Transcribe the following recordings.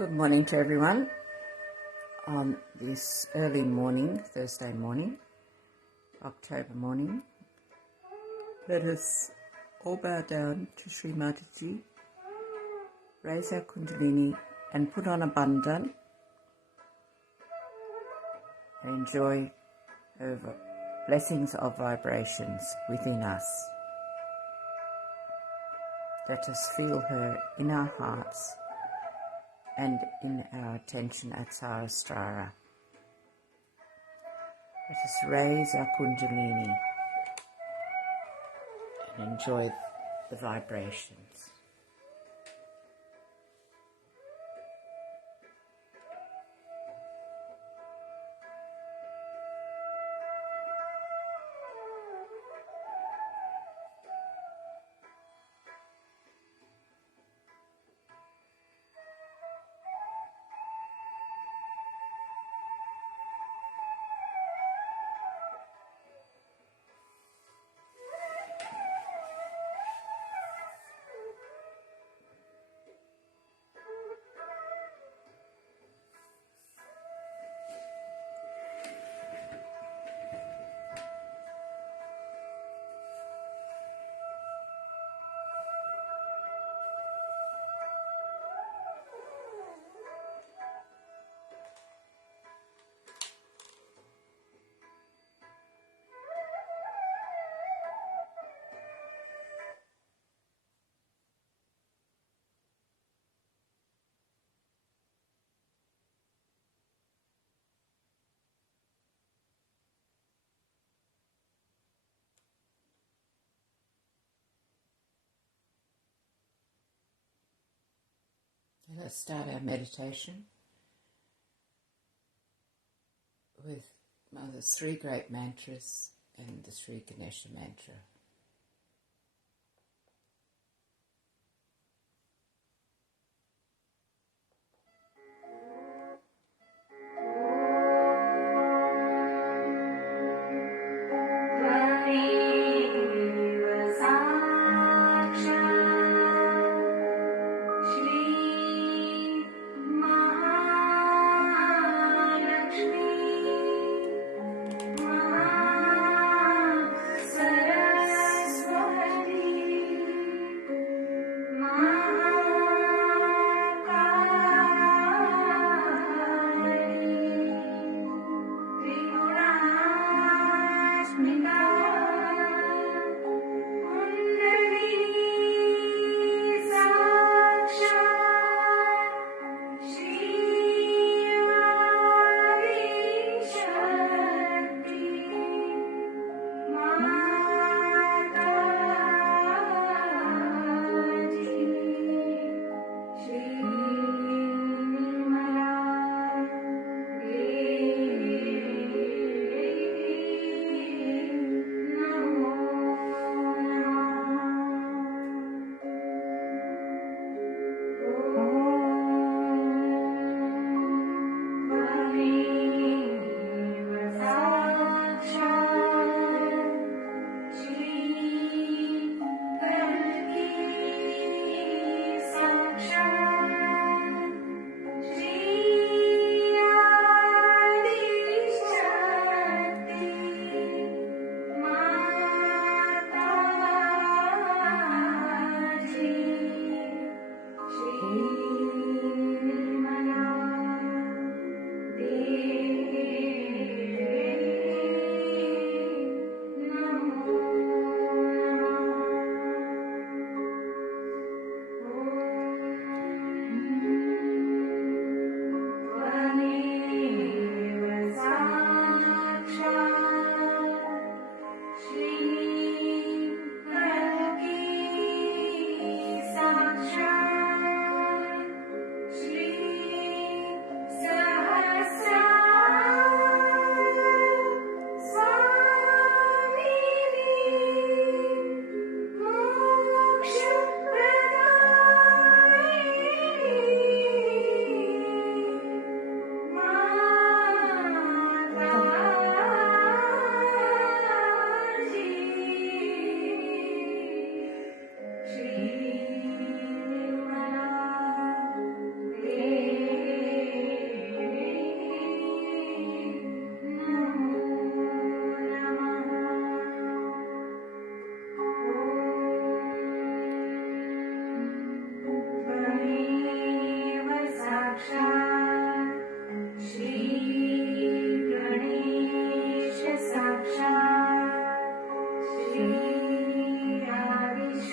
Good morning to everyone on this early morning, Thursday morning, October morning. Let us all bow down to Shri Mataji, raise our Kundalini and put on a bandhan and enjoy her blessings of vibrations within us. Let us feel her in our hearts and in our attention at Sahasrara. Let us raise our Kundalini and enjoy the vibrations. Let's start our meditation with Mother's three great mantras and the Sri Ganesha mantra.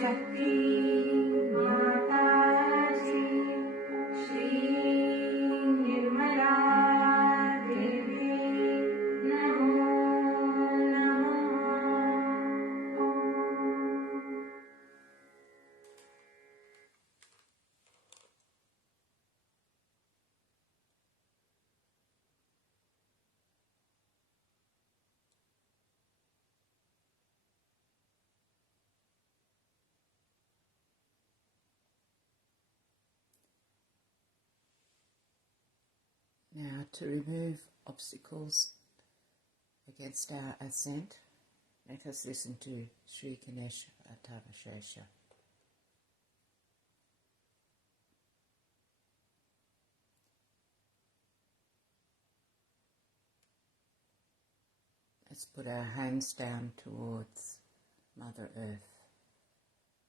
Shri Mataji, Shri Mataji, Namo Namo. Now, to remove obstacles against our ascent, let us listen to Shri Ganesh Atavashesha. Let's put our hands down towards Mother Earth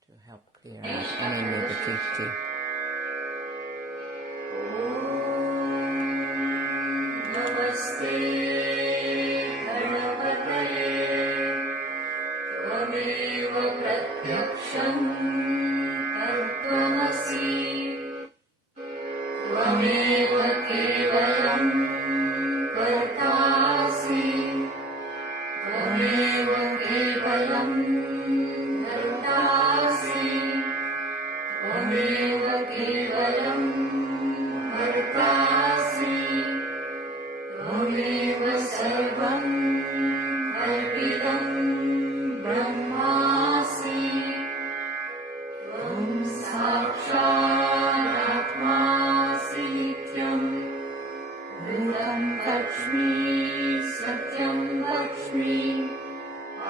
to help clear out any negativity. Namaste Ghanapataye Tvameva Pratyaksham Tattvamasi Tvameva Kevalam Kartasi Tvameva Kevalam Kartasi Tvameva Kevalam Kartasi Tvameva sarvam kalpitam brahmasi Tvam sakshat atmasi nityam Bhutam Lakshmi satyam Lakshmi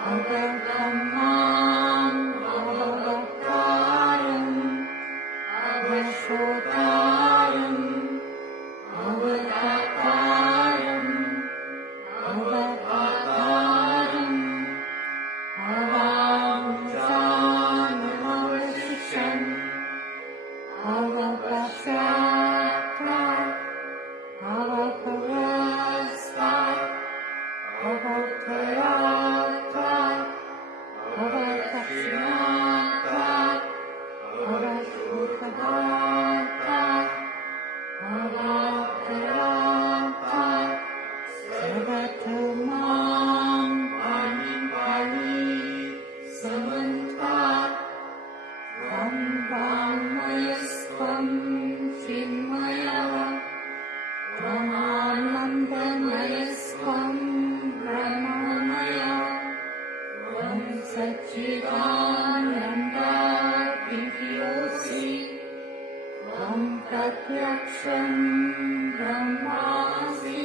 Avadhamam avavaktaram avashrotaram avadataram avadataram avamjanamavashisham avapashatrat avapavastat avapayatrat avatakshinatrat avashrutabhatrat avapayatrat sarvatamam pani pani samantrat Tvam Brahmayastvam Chinmaya Tvamanandamayastvam Brahmamaya Tvam Satchidananda Vidyosi Tvam Pratyaksham Brahmasi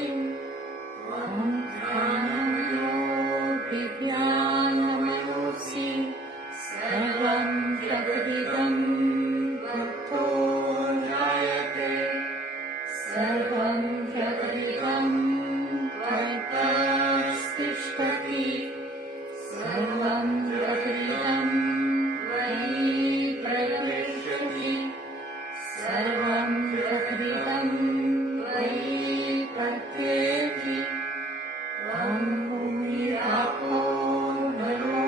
Tvam Jnanamayo Vijnanamayosi Sarvam Jagadidam Bhakto Jayate Sarvam Jagadidam Bhaktastishpati Sarvam Jagadidam Vahi Pravishyati Sarvam Jagadidam Vahi Pratyeti Tvam Bhumi Apo Nalo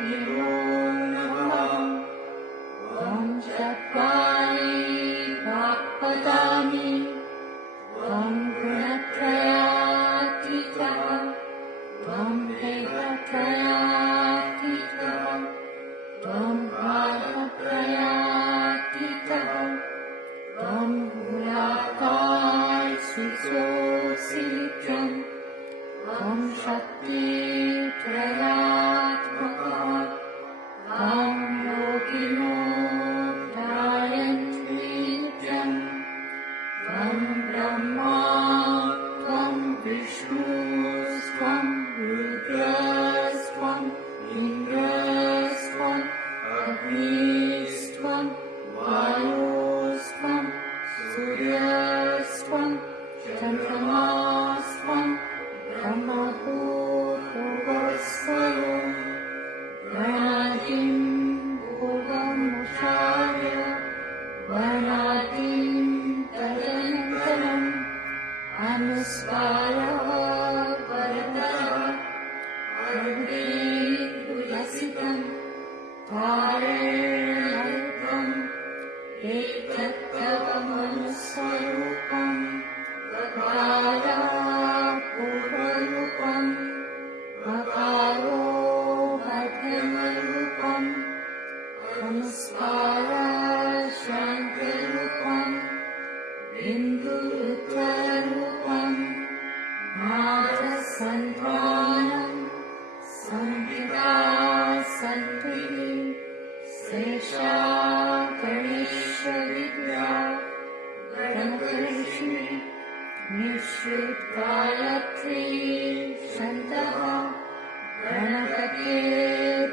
Nilo Namaha Tvam Chatvari Bhakpadani Tvam Gunatrayatita Tvam Devatrayatita Tvam Bhagatrayatita Tvam Bhulakar Sujosi Nityam Tvam Shakti Trayatmaka Tvam Yogino Dhayanti Nityam Tvam Brahma Tvam Vishnu Tvam Rudras-tvam Indras-tvam Agnis-tvam Vayus-tvam Suryas-tvam Chandramas-tvam Brahma-bhutavasvayam Vanadim Bhuvamucharya Vanadim Tadantaram Anusvaraha Varadara Arve Yasitam Tare Vigrupam Namaskara Shankarupam Bindurutarupam Nada Santranam Samhita Santri Sesha Ganesha Vidya Ganakarishmi Nishrit Gayatri Shantaha Ganapate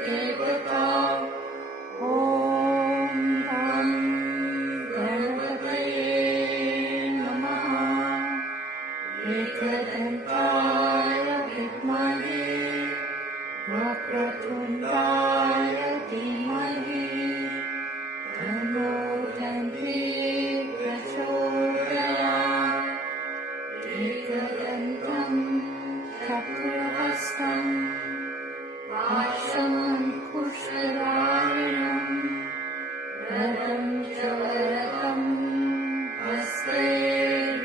Devata Om Ram Ganapate Namaha Ekadantaya Vidmahe Vakratundaya Dhimahi Tano Tanvi Prachodayat Ekadantam Chakrahastam Vasham Kusharanam Radam Chavarakam Vaste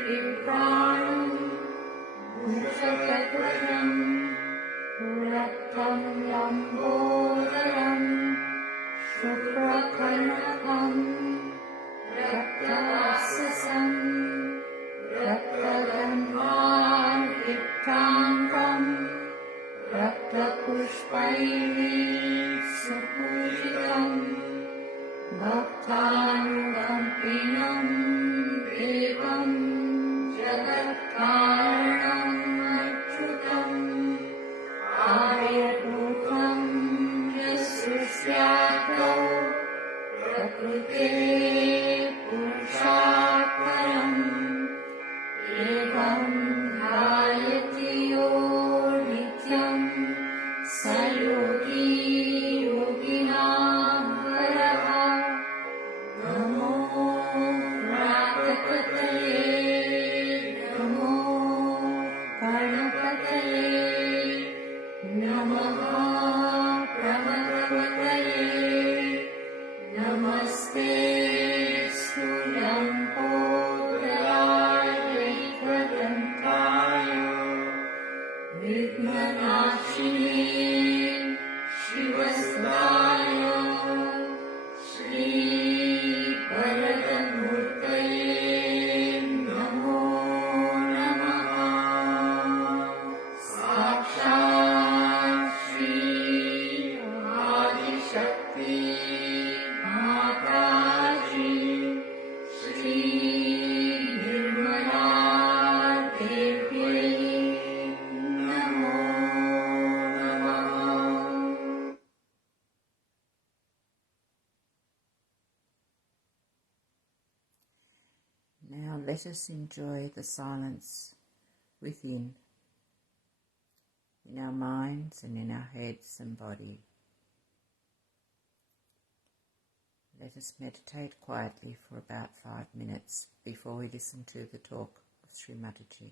Vipranam Mushakadvatam Rattam Lambodaram Shukrakanakam Rattasasam Rattadhanvan Vittangam Rattapushpaihi Supujitam Bhaktanukampinam Devam Jagatkaranam Achyutam Aryadutam Yasrishyatau Prakrute Purushatparam Evam Dhyati Yo Nityam Sayogi Yoginam Varaha Namo Prakapataye Namo Karnapataye Namaha Pramakapataye Namaste Suyam Podaya Ekadantaya Vidmanashini Shivasudaya Shri Varadamurtaye Namo Namaha Sakshat Shri Adishakti Mataji Shri Nirmala Devi Namo Namaha. Now let us enjoy the silence within, in our minds and in our heads and body. Let us meditate quietly for about 5 minutes before we listen to the talk of Shri Mataji.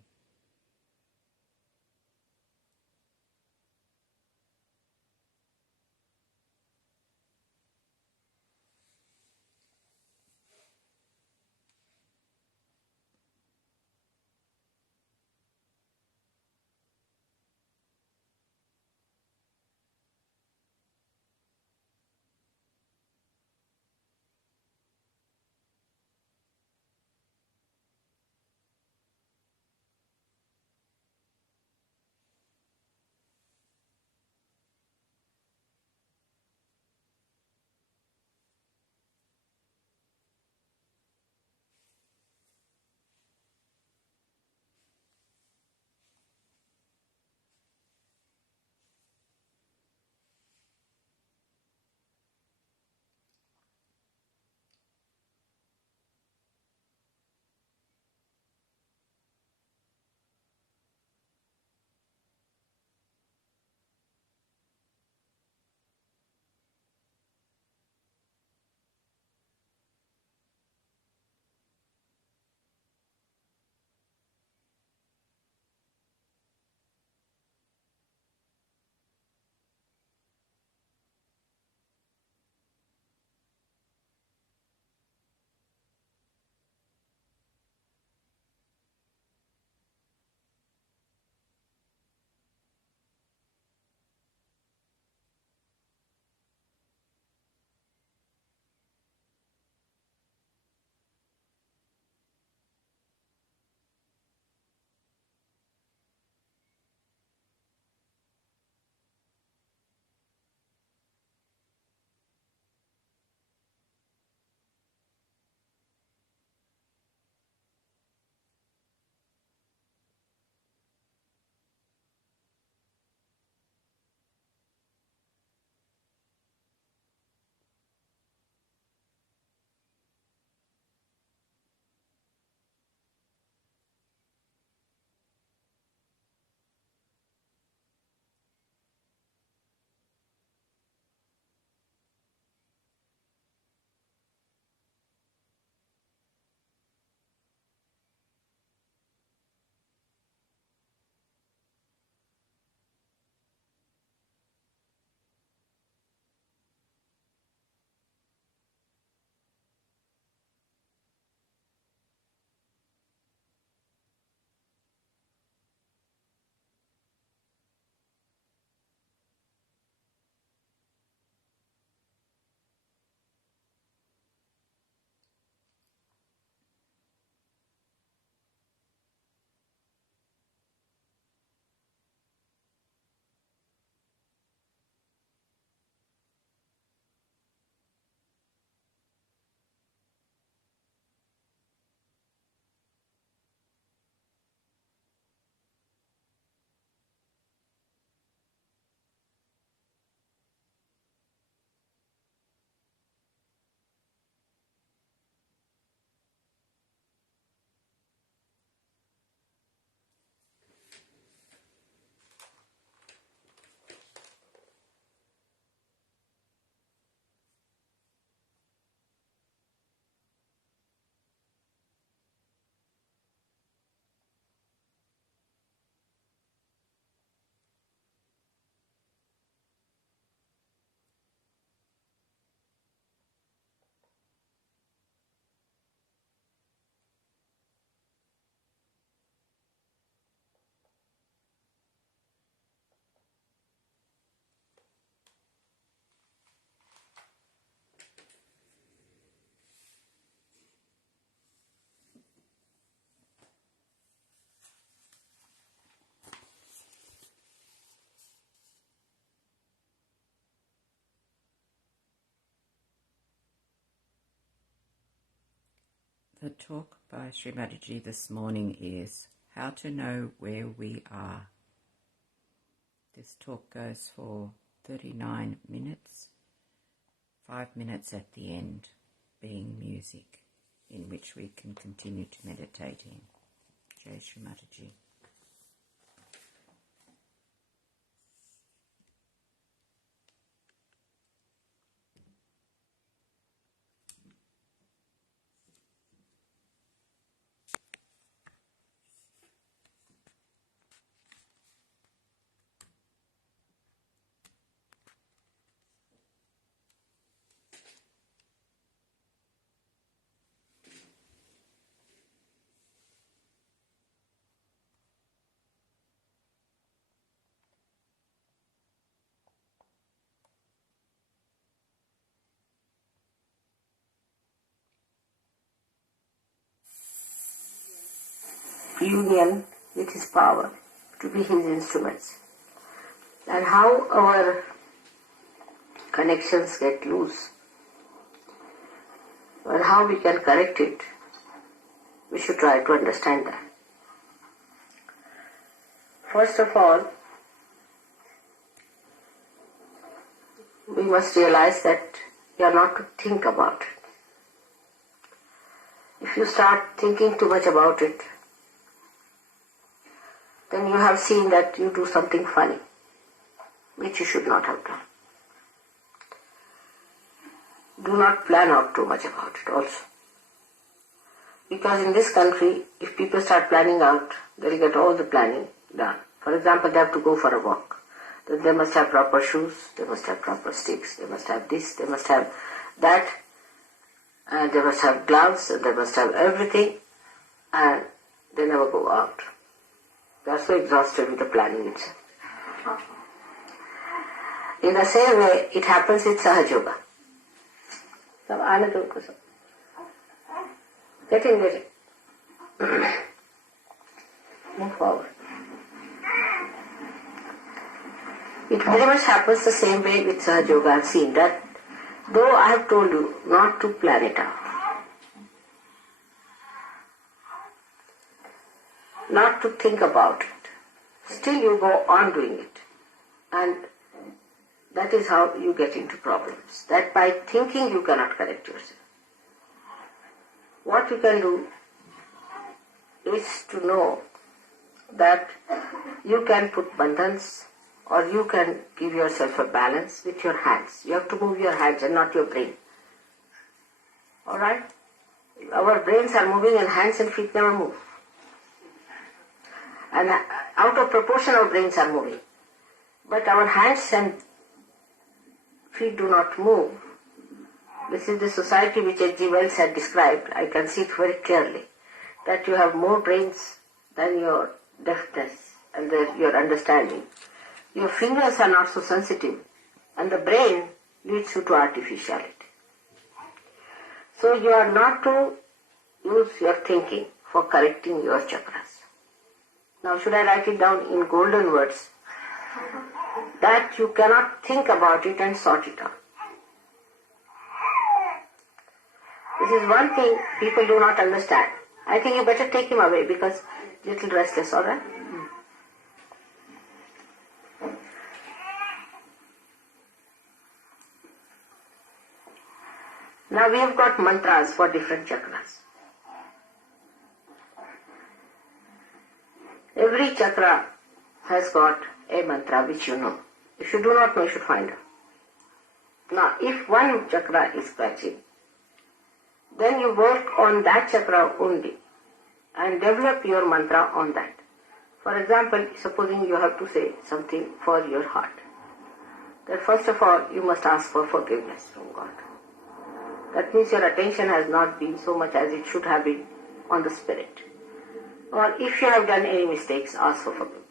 The talk by Shri Mataji this morning is How to Know Where We Are. This talk goes for 39 minutes, 5 minutes at the end being music, in which we can continue to meditate in. Jai Shri Mataji. Union with his power, to be his instruments, and how our connections get loose, and how we can correct it. We should try to understand that. First of all, we must realize that we are not to think about it. If you start thinking too much about it, then you have seen that you do something funny, which you should not have done. Do not plan out too much about it also. Because in this country, if people start planning out, they'll get all the planning done. For example, they have to go for a walk. Then they must have proper shoes, they must have proper sticks, they must have this, they must have that, and they must have gloves, and they must have everything, and they never go out. They are so exhausted with the planning itself. In the same way, it happens with Sahaja. Get in. Move forward. It very much happens the same way with Sahaja. I have seen that, though I have told you not to plan it out, not to think about it, still you go on doing it. And that is how you get into problems. That by thinking you cannot correct yourself. What you can do is to know that you can put bandhans, or you can give yourself a balance with your hands. You have to move your hands and not your brain. Alright? Our brains are moving and hands and feet never move. And out of proportion our brains are moving. But our hands and feet do not move. This is the society which H.G. Wells had described. I can see it very clearly. That you have more brains than your deftness and your understanding. Your fingers are not so sensitive. And the brain leads you to artificiality. So you are not to use your thinking for correcting your chakras. Now should I write it down in golden words? That you cannot think about it and sort it out. This is one thing people do not understand. I think you better take him away because little restless, alright? Now we have got mantras for different chakras. Every chakra has got a mantra which you know. If you do not know, you should find out. Now, if one chakra is scratching, then you work on that chakra only and develop your mantra on that. For example, supposing you have to say something for your heart, then first of all you must ask for forgiveness from God. That means your attention has not been so much as it should have been on the spirit. Or if you have done any mistakes, ask for forgiveness.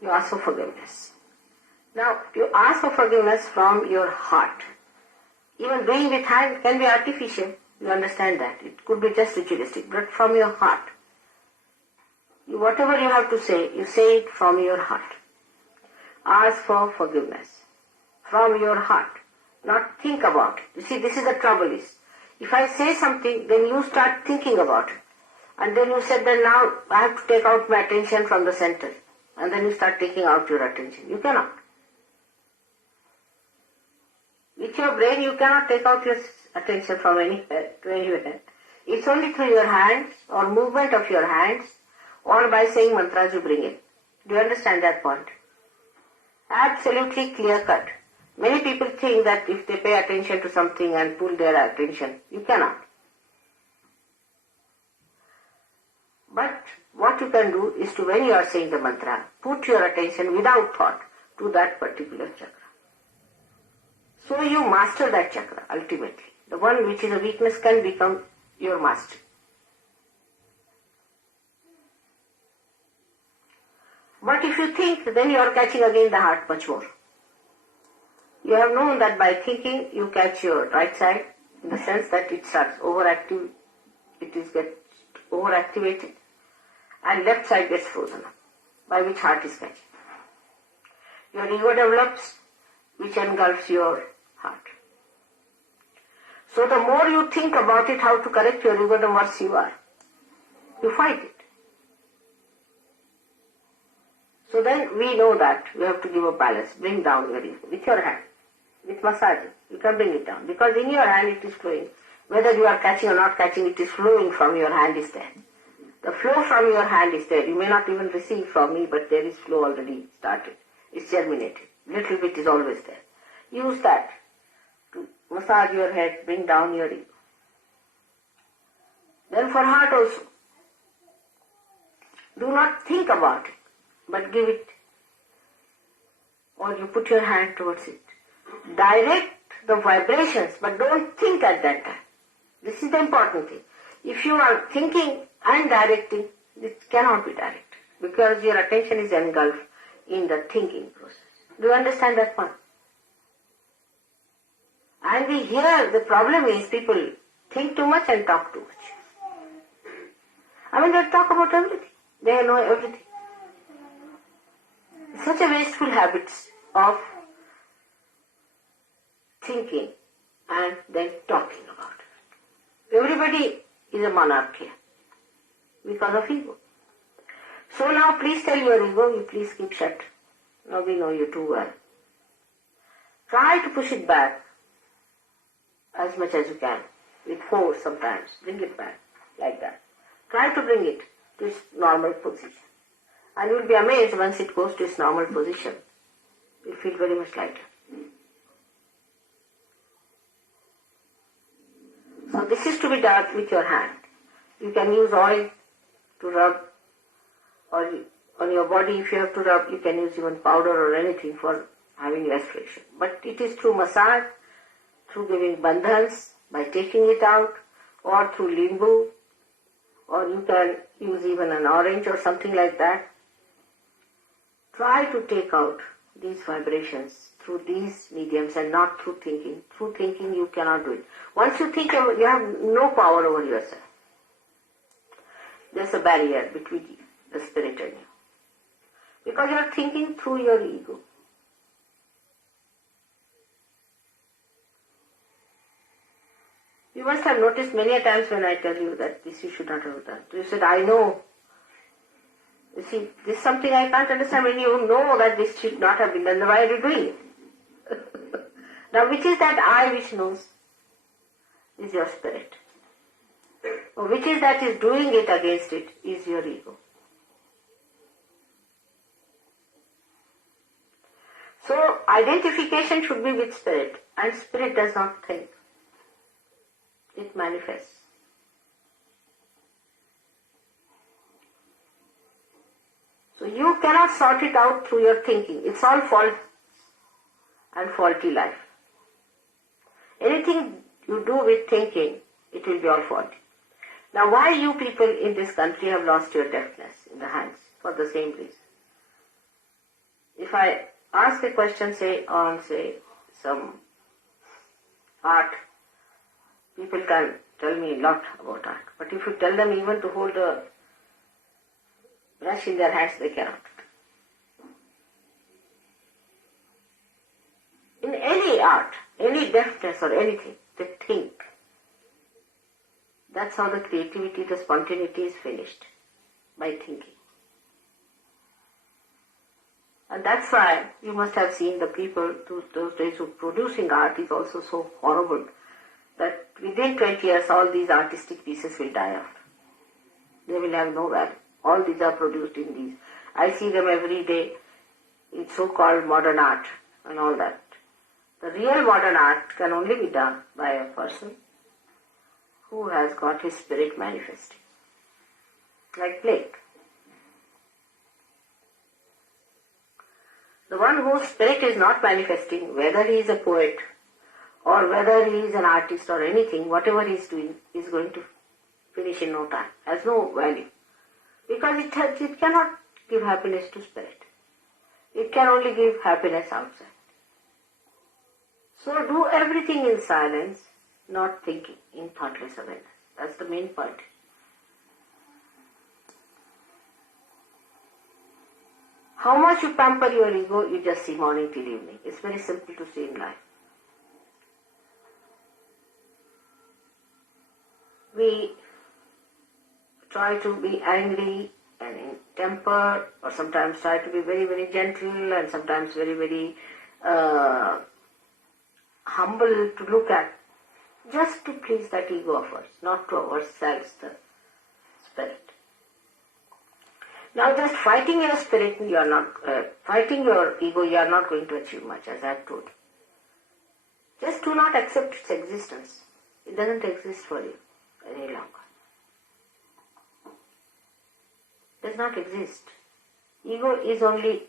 You ask for forgiveness. Now, you ask for forgiveness from your heart. Even doing with hand can be artificial. You understand that. It could be just ritualistic. But from your heart. Whatever you have to say, you say it from your heart. Ask for forgiveness. From your heart. Not think about it. You see, this is the trouble is. If I say something, then you start thinking about it. And then you said that now I have to take out my attention from the center. And then you start taking out your attention. You cannot. With your brain, you cannot take out your attention from anywhere to anywhere. It's only through your hands or movement of your hands or by saying mantras you bring it. Do you understand that point? Absolutely clear cut. Many people think that if they pay attention to something and pull their attention, you cannot. But what you can do is to, when you are saying the mantra, put your attention without thought to that particular chakra. So you master that chakra ultimately. The one which is a weakness can become your master. But if you think, then you are catching again the heart much more. You have known that by thinking you catch your right side in the sense that it starts overactive, gets overactivated, and left side gets frozen up, by which heart is catching. Your ego develops, which engulfs your heart. So the more you think about it, how to correct your ego, the worse you are. You fight it. So then we know that we have to give a balance, bring down your ego with your hand, with massaging. You can bring it down because in your hand it is flowing. Whether you are catching or not catching, it is flowing from your hand is there. The flow from your hand is there. You may not even receive from me, but there is flow already started. It's germinated. Little bit is always there. Use that to massage your head, bring down your ego. Then for heart also. Do not think about it, but give it, or you put your hand towards it. Direct the vibrations, but don't think at that time. This is the important thing. If you are thinking and directing, it cannot be directed because your attention is engulfed in the thinking process. Do you understand that one? And the problem is people think too much and talk too much. I mean, they talk about everything. They know everything. Such a wasteful habit of thinking and then talking about it. Everybody is a monarch here because of ego. So now please tell your ego, you please keep shut. Now we know you too well. Try to push it back as much as you can. With force sometimes. Bring it back like that. Try to bring it to its normal position. And you will be amazed once it goes to its normal position. You will feel very much lighter. So this is to be done with your hand. You can use oil to rub, or on your body if you have to rub, you can use even powder or anything for having less friction. But it is through massage, through giving bandhans, by taking it out, or through limbu, or you can use even an orange or something like that. Try to take out these vibrations through these mediums and not through thinking. Through thinking you cannot do it. Once you think, you have no power over yourself. There's a barrier between the spirit and you. Because you are thinking through your ego. You must have noticed many a times when I tell you that this you should not have done. You said, I know. You see, this is something I can't understand. When you know that this should not have been done, then why are you doing it? Now, which is that I which knows? Is your spirit. Or which is that is doing it against it? Is your ego. So, identification should be with spirit. And spirit does not think. It manifests. So you cannot sort it out through your thinking. It's all false and faulty life. Anything you do with thinking, it will be all faulty. Now why you people in this country have lost your deafness in the hands? For the same reason. If I ask a question, say on some art, people can tell me a lot about art. But if you tell them even to hold a brush in their hands, they cannot. In any art, any deafness or anything, they think. That's how the creativity, the spontaneity is finished, by thinking. And that's why you must have seen the people those days who producing art is also so horrible that within 20 years all these artistic pieces will die out. They will have no value. All these are produced in these. I see them every day in so-called modern art and all that. The real modern art can only be done by a person who has got his spirit manifesting. Like Blake. The one whose spirit is not manifesting, whether he is a poet or whether he is an artist or anything, whatever he is doing is going to finish in no time, has no value. Because it cannot give happiness to spirit. It can only give happiness outside. So do everything in silence, not thinking, in thoughtless awareness. That's the main point. How much you pamper your ego, you just see morning till evening. It's very simple to see in life. We try to be angry and in temper, or sometimes try to be very, very gentle, and sometimes very, very humble to look at, just to please that ego of ours, not to ourselves, the spirit. Now just fighting your spirit, you are not, fighting your ego, you are not going to achieve much, as I have told you. Just do not accept its existence. It doesn't exist for you any longer. It does not exist. Ego is only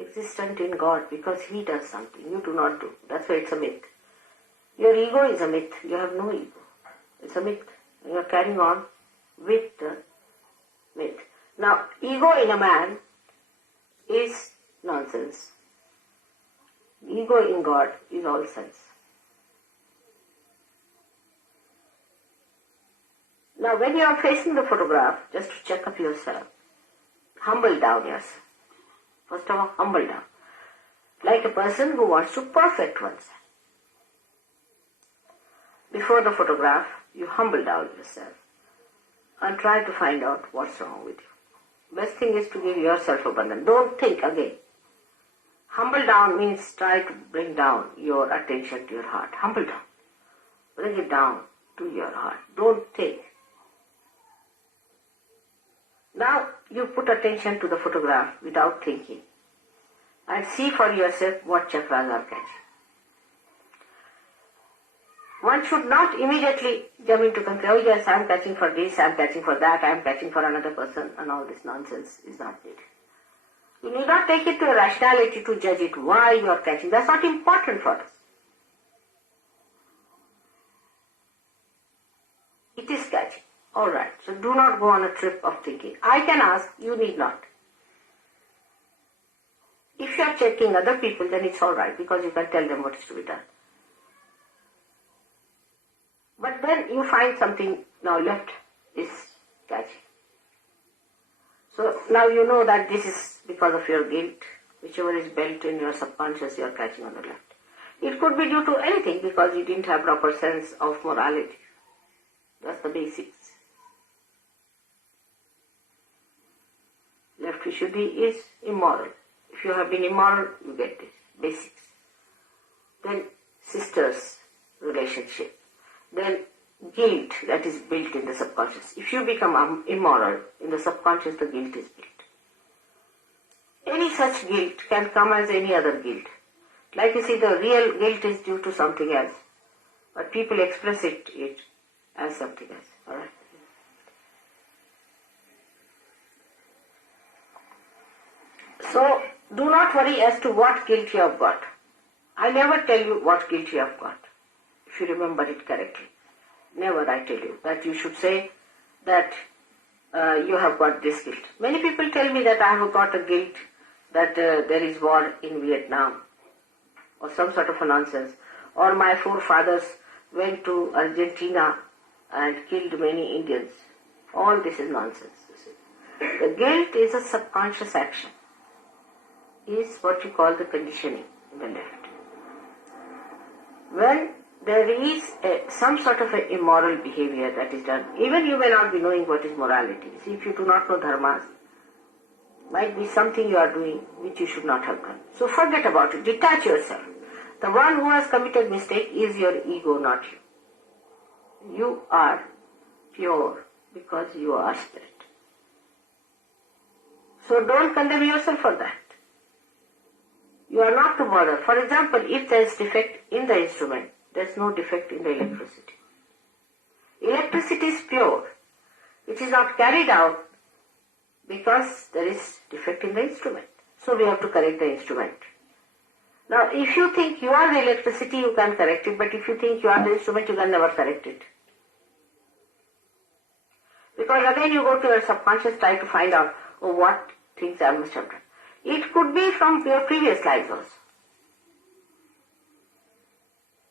existent in God because He does something. You do not do. That's why it's a myth. Your ego is a myth. You have no ego. It's a myth. And you are carrying on with the myth. Now, ego in a man is nonsense. Ego in God is all sense. Now, when you are facing the photograph, just to check up yourself, humble down yourself. First of all, humble down. Like a person who wants to perfect oneself. Before the photograph, you humble down yourself and try to find out what's wrong with you. Best thing is to give yourself abandon. Don't think again. Humble down means try to bring down your attention to your heart. Humble down. Bring it down to your heart. Don't think. Now you put attention to the photograph without thinking and see for yourself what chakras are catching. One should not immediately jump into conclusion, oh yes, I am catching for this, I am catching for that, I am catching for another person, and all this nonsense is not needed. You need not take it to a rationality to judge it, why you are catching. That's not important for us. It is catching. Alright, so do not go on a trip of thinking. I can ask, you need not. If you are checking other people, then it's alright because you can tell them what is to be done. But then you find something now left is catching. So now you know that this is because of your guilt, whichever is built in your subconscious you are catching on the left. It could be due to anything because you didn't have proper sense of morality. That's the basics. Left Vishuddhi is immoral. If you have been immoral, you get this. Basics. Then sisters relationship. Then guilt that is built in the subconscious. If you become immoral, in the subconscious the guilt is built. Any such guilt can come as any other guilt. Like you see, the real guilt is due to something else. But people express it as something else. Alright? So, do not worry as to what guilt you have got. I never tell you what guilt you have got, if you remember it correctly. Never I tell you that you should say that you have got this guilt. Many people tell me that I have got a guilt that there is war in Vietnam or some sort of a nonsense. Or my forefathers went to Argentina and killed many Indians. All this is nonsense. You see. The guilt is a subconscious action. Is what you call the conditioning in the left. When there is some sort of a immoral behavior that is done. Even you may not be knowing what is morality. See, if you do not know dharmas, might be something you are doing which you should not have done. So forget about it. Detach yourself. The one who has committed mistake is your ego, not you. You are pure because you are spirit. So don't condemn yourself for that. You are not to bother. For example, if there is defect in the instrument, there is no defect in the electricity. Electricity is pure. It is not carried out because there is defect in the instrument. So we have to correct the instrument. Now, if you think you are the electricity, you can correct it, but if you think you are the instrument, you can never correct it. Because again you go to your subconscious, try to find out, what things I must have done. It could be from your previous lives also.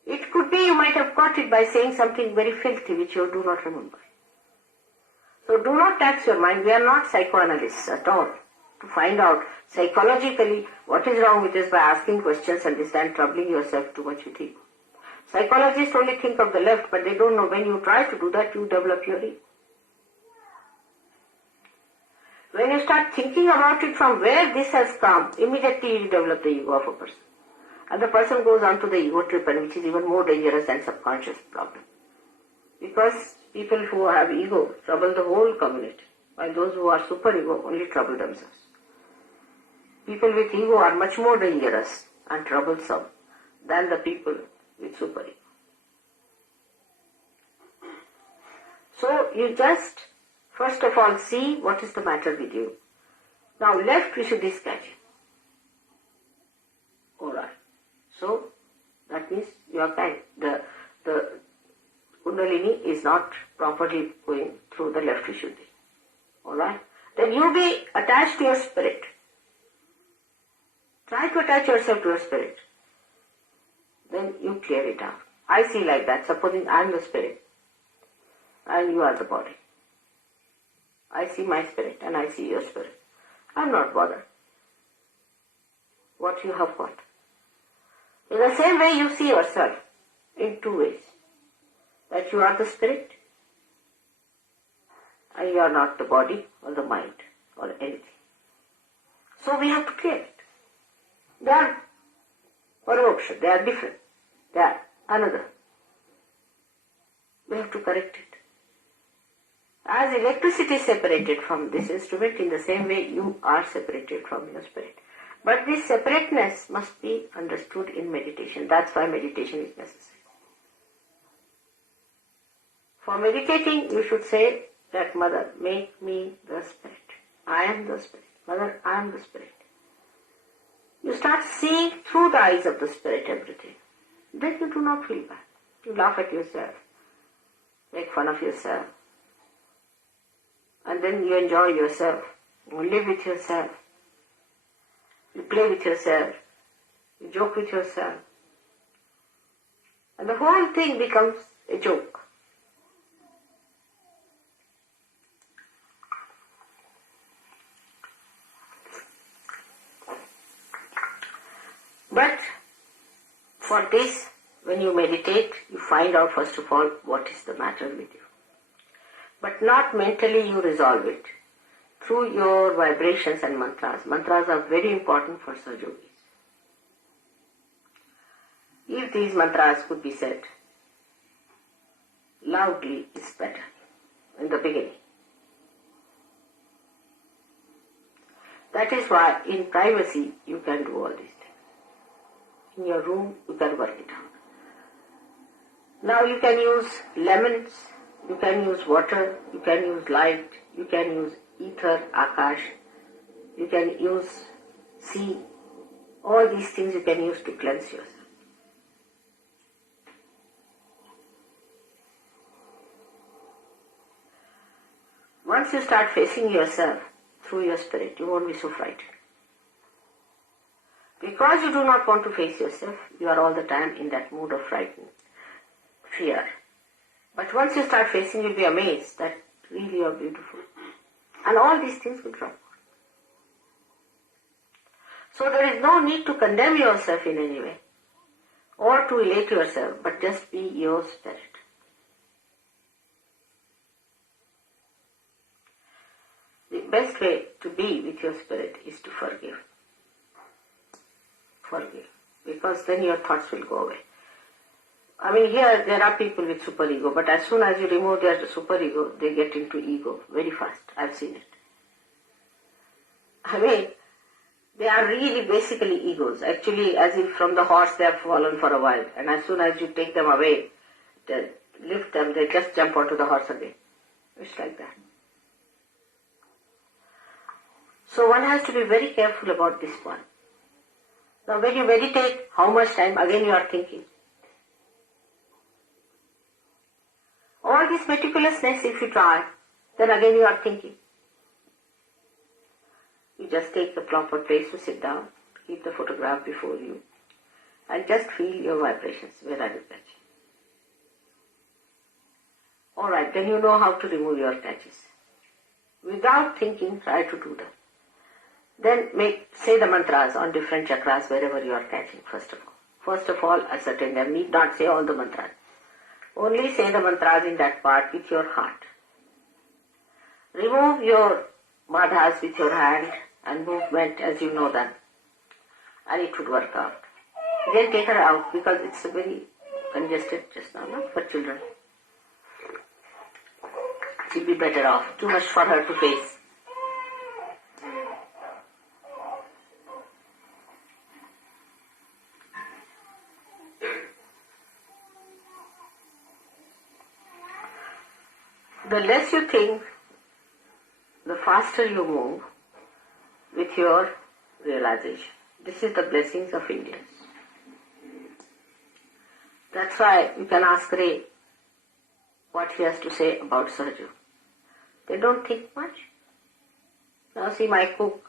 It could be you might have caught it by saying something very filthy which you do not remember. So do not tax your mind. We are not psychoanalysts at all. To find out psychologically what is wrong with us by asking questions and this and troubling yourself too much with ego. Psychologists only think of the left, but they don't know when you try to do that, you develop your ego. When you start thinking about it from where this has come, immediately you develop the ego of a person. And the person goes on to the ego trip, and which is even more dangerous than subconscious problem. Because people who have ego trouble the whole community, while those who are superego only trouble themselves. People with ego are much more dangerous and troublesome than the people with superego. So you just first of all see what is the matter with you. Now left Vishuddhi is catching. Alright. So that means you are kind. The Kundalini is not properly going through the left Vishuddhi. Alright? Then you be attached to your spirit. Try to attach yourself to your spirit. Then you clear it out. I see like that. Supposing I am the spirit and you are the body. I see my spirit and I see your spirit. I am not bothered what you have got. In the same way you see yourself in two ways. That you are the spirit and you are not the body or the mind or anything. So we have to clear it. They are paramoksha, they are different. They are another. We have to correct it. As electricity is separated from this instrument, in the same way you are separated from your spirit. But this separateness must be understood in meditation. That's why meditation is necessary. For meditating, you should say that, Mother, make me the spirit. I am the spirit. Mother, I am the spirit. You start seeing through the eyes of the spirit everything. Then you do not feel bad. You laugh at yourself, make fun of yourself, and then you enjoy yourself. You live with yourself. You play with yourself. You joke with yourself. And the whole thing becomes a joke. But for this, when you meditate, you find out first of all what is the matter with you. But not mentally you resolve it. Through your vibrations and mantras. Mantras are very important for Sahajogis. If these mantras could be said loudly, is better in the beginning. That is why in privacy you can do all these things. In your room you can work it out. Now you can use lemons, you can use water, you can use light, you can use ether, akash, you can use sea. All these things you can use to cleanse yourself. Once you start facing yourself through your spirit, you won't be so frightened. Because you do not want to face yourself, you are all the time in that mood of frightened fear. But once you start facing, you'll be amazed that really you are beautiful. And all these things will drop. So there is no need to condemn yourself in any way. or to elate yourself, but just be your spirit. The best way to be with your spirit is to forgive. Forgive. Because then your thoughts will go away. I mean, here there are people with superego, but as soon as you remove their superego, they get into ego very fast. I've seen it. I mean, they are really basically egos. Actually, as if from the horse they have fallen for a while. And as soon as you take them away, lift them, they just jump onto the horse again. It's like that. So one has to be very careful about this one. Now when you meditate, how much time again you are thinking? All this meticulousness, if you try, then again you are thinking. You just take the proper place to sit down, keep the photograph before you, and just feel your vibrations. Where are you catching? Alright, then you know how to remove your catches. Without thinking, try to do them. Then say the mantras on different chakras wherever you are catching, first of all. First of all, ascertain them. Need not say all the mantras. Only say the mantras in that part with your heart. Remove your madhas with your hand and movement as you know them. And it would work out. Then take her out because it's a very congested just now, not for children. She'll be better off. Too much for her to face. The less you think, the faster you move with your realization. This is the blessings of Indians. That's why you can ask Ray what he has to say about Sahaja. They don't think much. Now see my cook,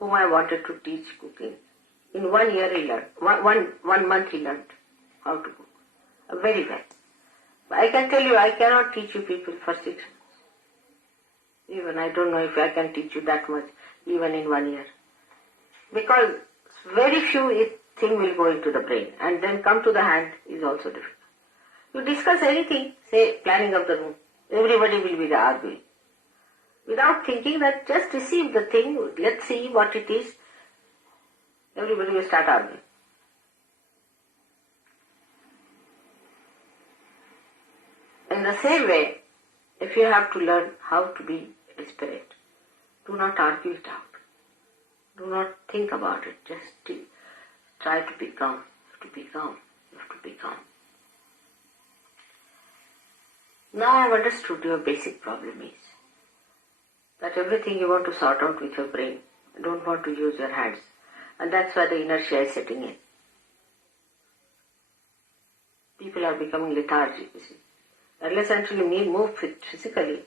whom I wanted to teach cooking. In 1 year he learned, one month he learned how to cook. Very well. But I can tell you, I cannot teach you people for 6 months. Even I don't know if I can teach you that much, even in 1 year. Because very few thing will go into the brain, and then come to the hand is also difficult. You discuss anything, say planning of the room, everybody will be arguing. Without thinking that just receive the thing, let's see what it is, everybody will start arguing. In the same way, if you have to learn how to be a spirit, do not argue it out. Do not think about it. Just try to be calm. You have to be calm. You have to be calm. Now I have understood your basic problem is that everything you want to sort out with your brain. You don't want to use your hands. And that's why the inertia is setting in. People are becoming lethargic, you see. Unless until you move physically,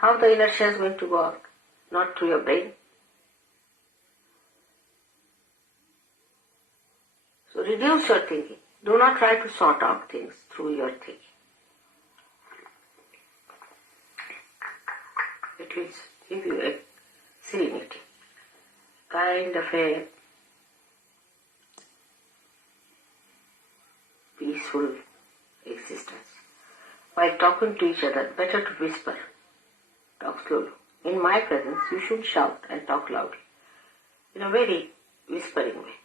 how the inertia is going to go out? Not through your brain. So reduce your thinking. Do not try to sort out things through your thinking. It will give you a serenity, kind of a peaceful existence. While talking to each other, better to whisper, talk slowly. In my presence, you should shout and talk loudly, in a very whispering way.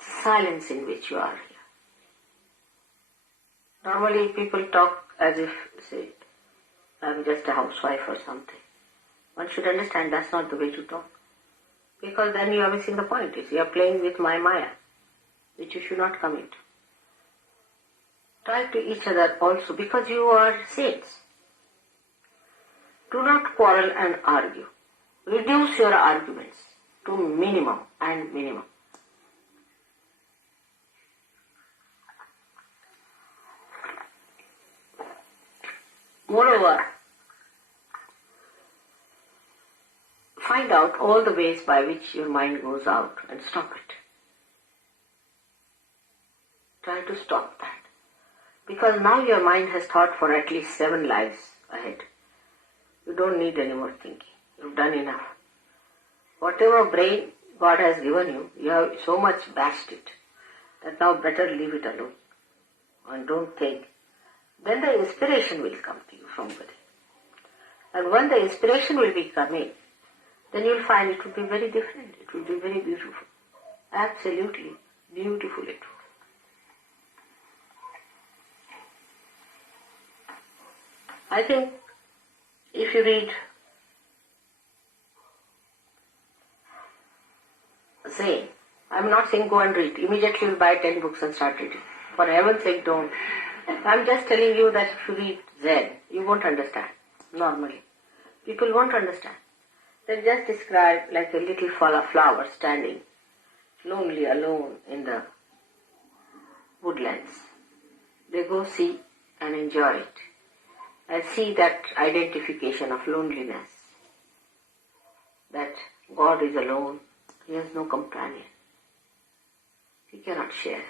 It's silence in which you are here. Normally people talk as if, say, I'm just a housewife or something. One should understand that's not the way to talk. Because then you are missing the point. You are playing with my Maya, which you should not come into. Try to each other also, because you are saints. Do not quarrel and argue. Reduce your arguments to minimum and minimum. Moreover, find out all the ways by which your mind goes out and stop it. Try to stop that. Because now your mind has thought for at least 7 lives ahead. You don't need any more thinking. You've done enough. Whatever brain God has given you, you have so much bashed it. that now better leave it alone and don't think, then the inspiration will come to you from within. And when the inspiration will be coming, then you'll find it will be very different. It will be very beautiful. Absolutely beautiful it will. I think if you read Zen, I'm not saying go and read. Immediately you'll buy 10 books and start reading. For heaven's sake, don't. I'm just telling you that if you read Zen, you won't understand. Normally. People won't understand. They just describe like a little flower standing lonely alone in the woodlands. They go see and enjoy it. And see that identification of loneliness. That God is alone. He has no companion. He cannot share.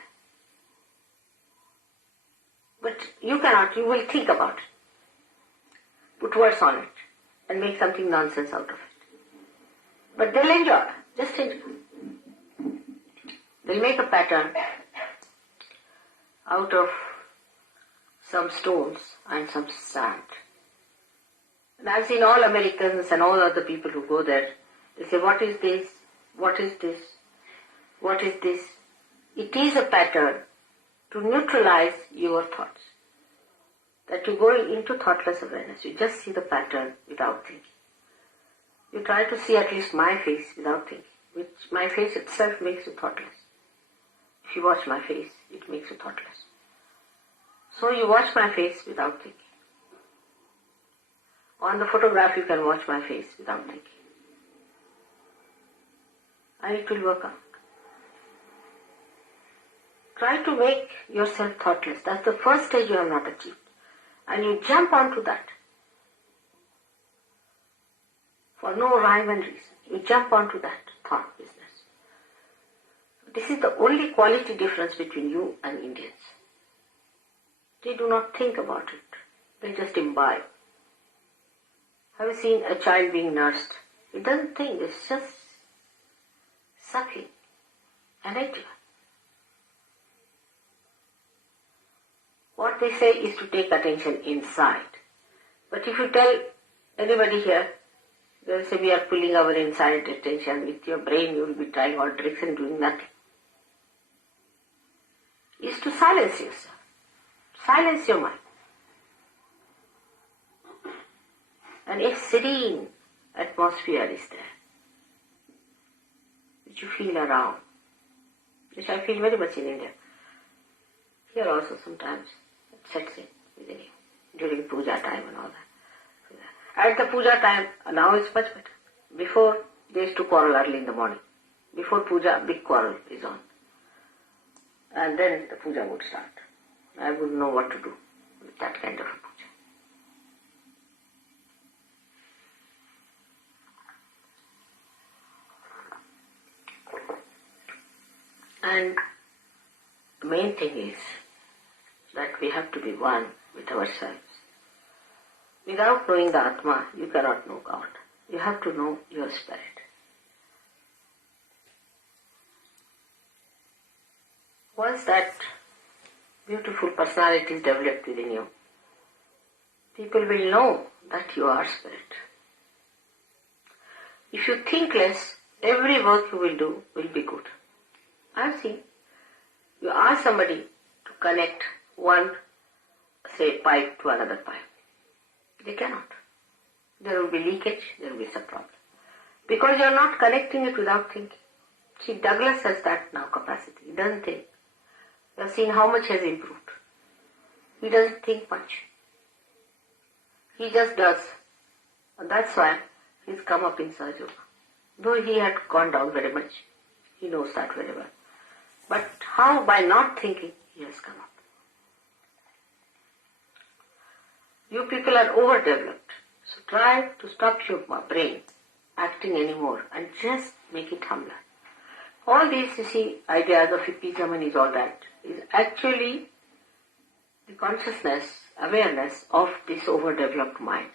But you cannot, you will think about it. Put words on it and make something nonsense out of it. But they'll enjoy. Just enjoy. They'll make a pattern out of some stones and some sand. And I've seen all Americans and all other people who go there, they say, what is this? What is this? What is this? It is a pattern to neutralize your thoughts. That you go into thoughtless awareness. You just see the pattern without thinking. You try to see at least my face without thinking. Which my face itself makes you thoughtless. If you watch my face, it makes you thoughtless. So you watch my face without thinking. On the photograph you can watch my face without thinking. And it will work out. Try to make yourself thoughtless. That's the first stage you have not achieved. And you jump onto that. For no rhyme and reason. You jump onto that thought business. This is the only quality difference between you and Indians. They do not think about it. They just imbibe. Have you seen a child being nursed? It doesn't think, it's just sucking and enjoy. What they say is to take attention inside. But if you tell anybody here, they'll say we are pulling our inside attention. With your brain you will be trying all tricks and doing nothing. Is to silence yourself. Silence your mind. And a serene atmosphere is there, which you feel around, which I feel very much in India. Here also sometimes it sets in within you, during puja time and all that. At the puja time, now it's much better. Before, they used to quarrel early in the morning. Before puja, big quarrel is on. And then the puja would start. I wouldn't know what to do with that kind of a puja. And the main thing is that we have to be one with ourselves. Without knowing the Atma, you cannot know God. You have to know your spirit. Once that beautiful personality is developed within you, people will know that you are spirit. If you think less, every work you will do will be good. I've seen, you ask somebody to connect one, say, pipe to another pipe. They cannot. There will be leakage, there will be some problem. Because you are not connecting it without thinking. See, Douglas has that now capacity. He doesn't think. You have seen how much has improved. He doesn't think much. He just does. And that's why he's come up in Sahaja. Though he had gone down very much. He knows that very well. But how? By not thinking, he has come up. You people are overdeveloped. So try to stop your brain acting anymore and just make it humbler. All these, you see, ideas of hippism and is all that is actually the consciousness, awareness of this overdeveloped mind.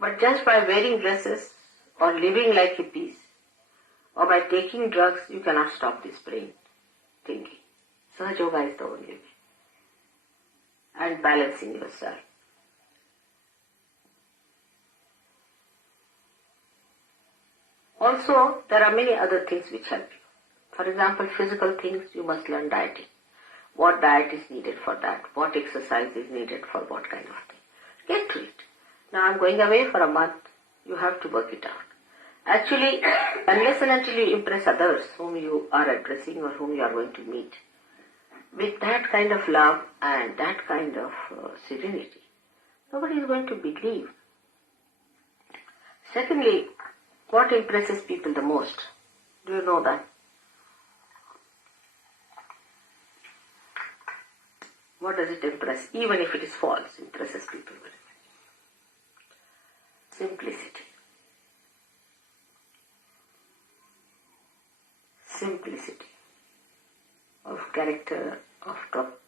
But just by wearing dresses or living like hippies or by taking drugs, you cannot stop this brain thinking. Sahaja is the only way. And balancing yourself. Also, there are many other things which help you. For example, physical things, you must learn dieting. What diet is needed for that? What exercise is needed for what kind of thing? Get to it. Now I'm going away for a month. You have to work it out. Actually, unless and until you impress others whom you are addressing or whom you are going to meet, with that kind of love and that kind of serenity, nobody is going to believe. Secondly, what impresses people the most? Do you know that? What does it impress? Even if it is false, impresses people very much. Simplicity. Simplicity of character, of talk.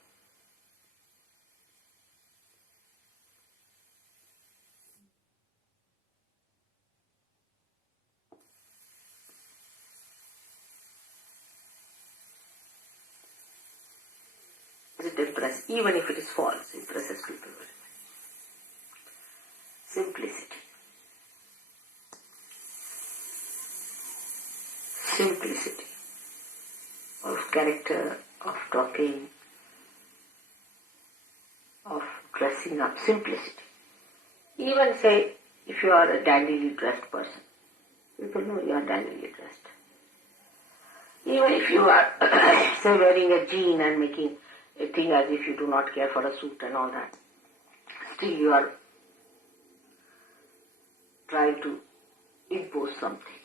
Does it impress? Even if it is false, impresses people very much. Simplicity. Simplicity of character, of talking, of dressing up. Simplicity. Even say, if you are a dandily dressed person, people know you are dandily dressed. Even if you are, say, wearing a jean and making a thing as if you do not care for a suit and all that, still you are trying to impose something.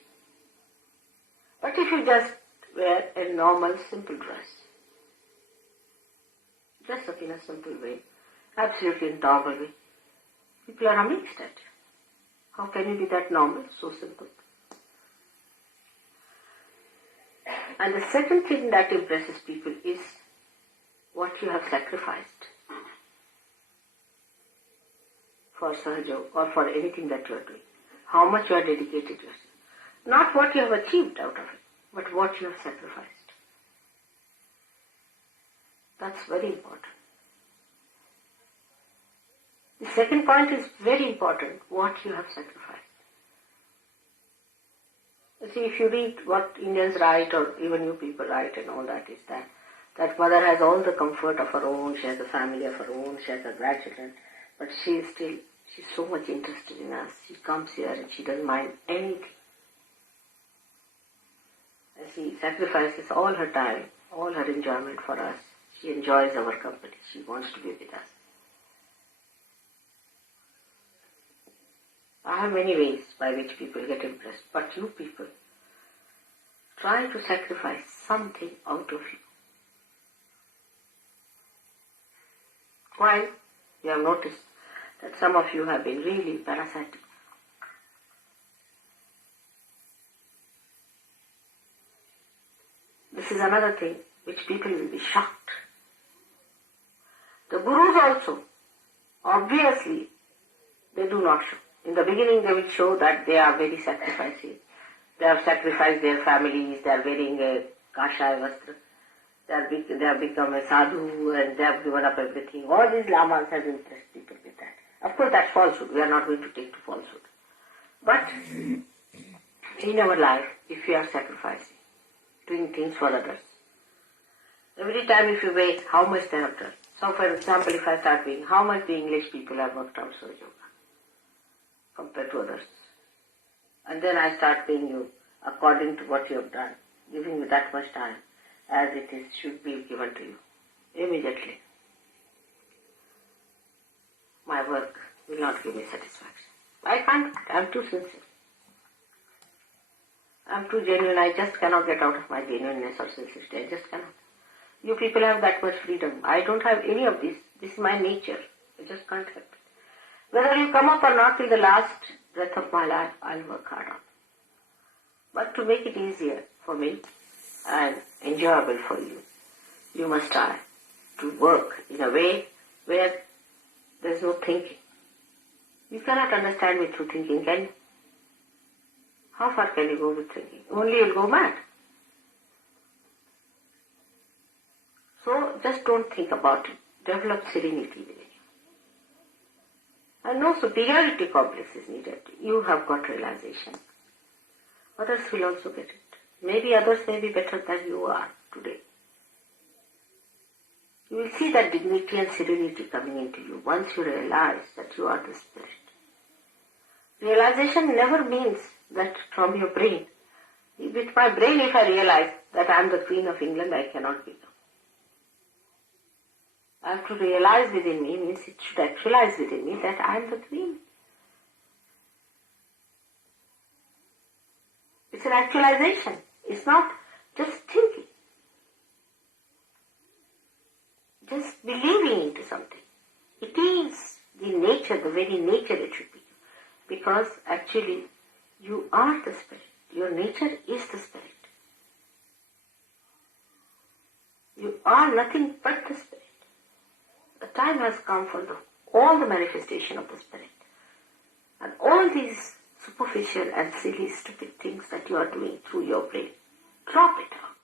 But if you just wear a normal, simple dress, dress up in a simple way, absolutely in normal way, people are amazed at you. How can you be that normal, so simple? And the second thing that impresses people is what you have sacrificed for Sahaja or for anything that you are doing. How much you are dedicated yourself. Not what you have achieved out of it, but what you have sacrificed. That's very important. The second point is very important, what you have sacrificed. You see, if you read what Indians write or even you people write and all that, is that mother has all the comfort of her own, she has a family of her own, she has her grandchildren, but she's so much interested in us. She comes here and she doesn't mind anything. And she sacrifices all her time, all her enjoyment for us. She enjoys our company. She wants to be with us. I have many ways by which people get impressed, but you people try to sacrifice something out of you. Why? You have noticed that some of you have been really parasitic. This is another thing which people will be shocked. The gurus also, obviously, they do not show. In the beginning they will show that they are very sacrificing. They have sacrificed their families, they are wearing a kashaya vastra, they have become a sadhu and they have given up everything. All these lamas have impressed people with that. Of course that's falsehood, we are not going to take to falsehood. But in our life, if we are sacrificing, doing things for others, every time if you weigh how much they have done. So for example, if I start weighing how much the English people have worked out Sahaja Yoga compared to others, and then I start paying you according to what you have done, giving you that much time as it is should be given to you, immediately my work will not give me satisfaction. I can't, I am too sincere. I am too genuine, I just cannot get out of my genuineness or sincerity, I just cannot. You people have that much freedom. I don't have any of this. This is my nature. I just can't help it. Whether you come up or not till the last breath of my life, I'll work hard on. But to make it easier for me and enjoyable for you, you must try to work in a way where there's no thinking. You cannot understand me through thinking, can you? How far can you go with thinking? Only you'll go mad. So just don't think about it. Develop serenity within you. And no superiority complex is needed. You have got realization. Others will also get it. Maybe others may be better than you are today. You will see that dignity and serenity coming into you once you realize that you are the Spirit. Realization never means that from your brain. With my brain, if I realize that I am the Queen of England, I cannot become. I have to realize within me, means it should actualize within me that I am the Queen. It's an actualization. It's not just thinking. Just believing into something. It is the nature, the very nature it should be. Because actually, you are the Spirit. Your nature is the Spirit. You are nothing but the Spirit. The time has come for all the manifestation of the Spirit. And all these superficial and silly, stupid things that you are doing through your brain, drop it out.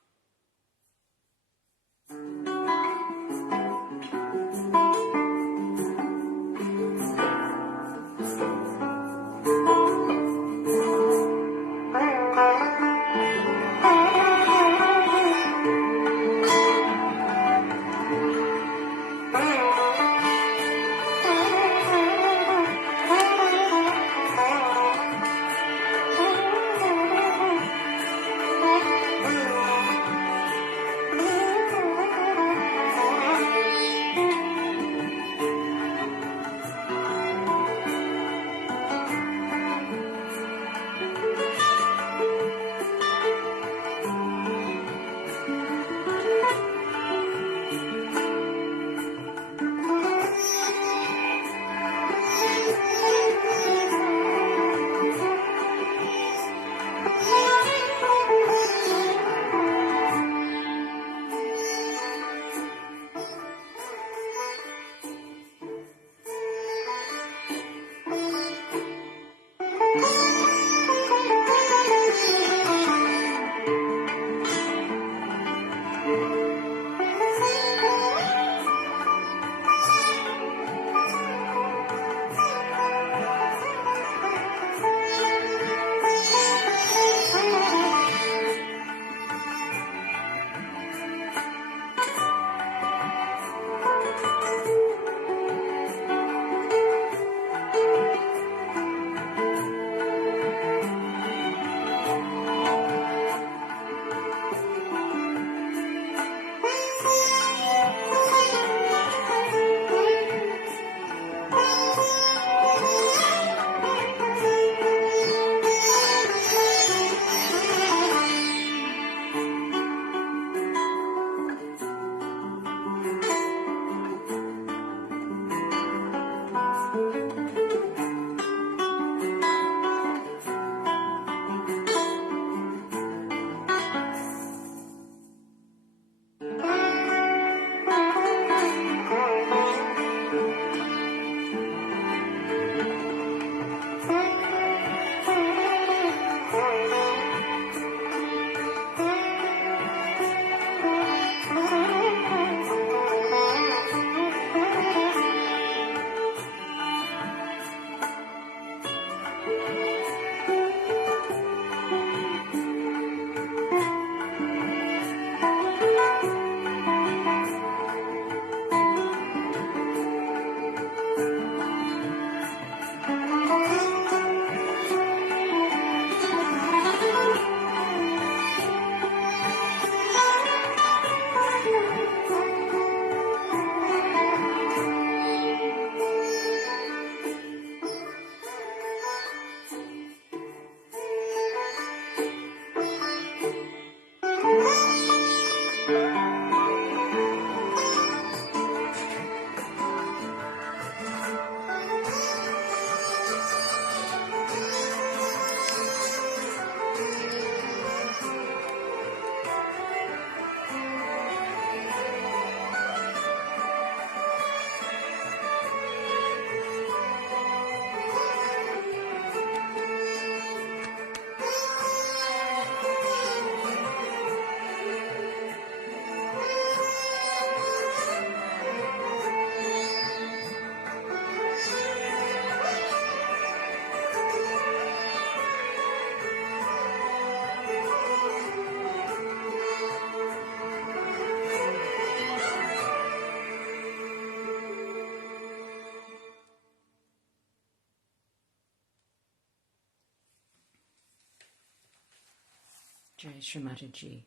Jai Shri Mataji.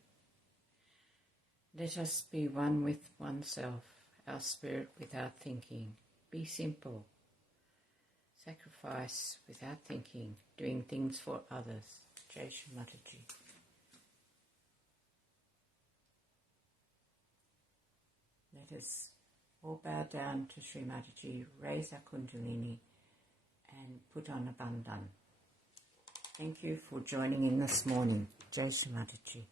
Let us be one with oneself, our spirit without thinking. Be simple. Sacrifice without thinking, doing things for others. Jai Shri Mataji. Let us all bow down to Shri Mataji, raise our Kundalini and put on a bandhan. Thank you for joining in this morning. Jai Shri Mataji.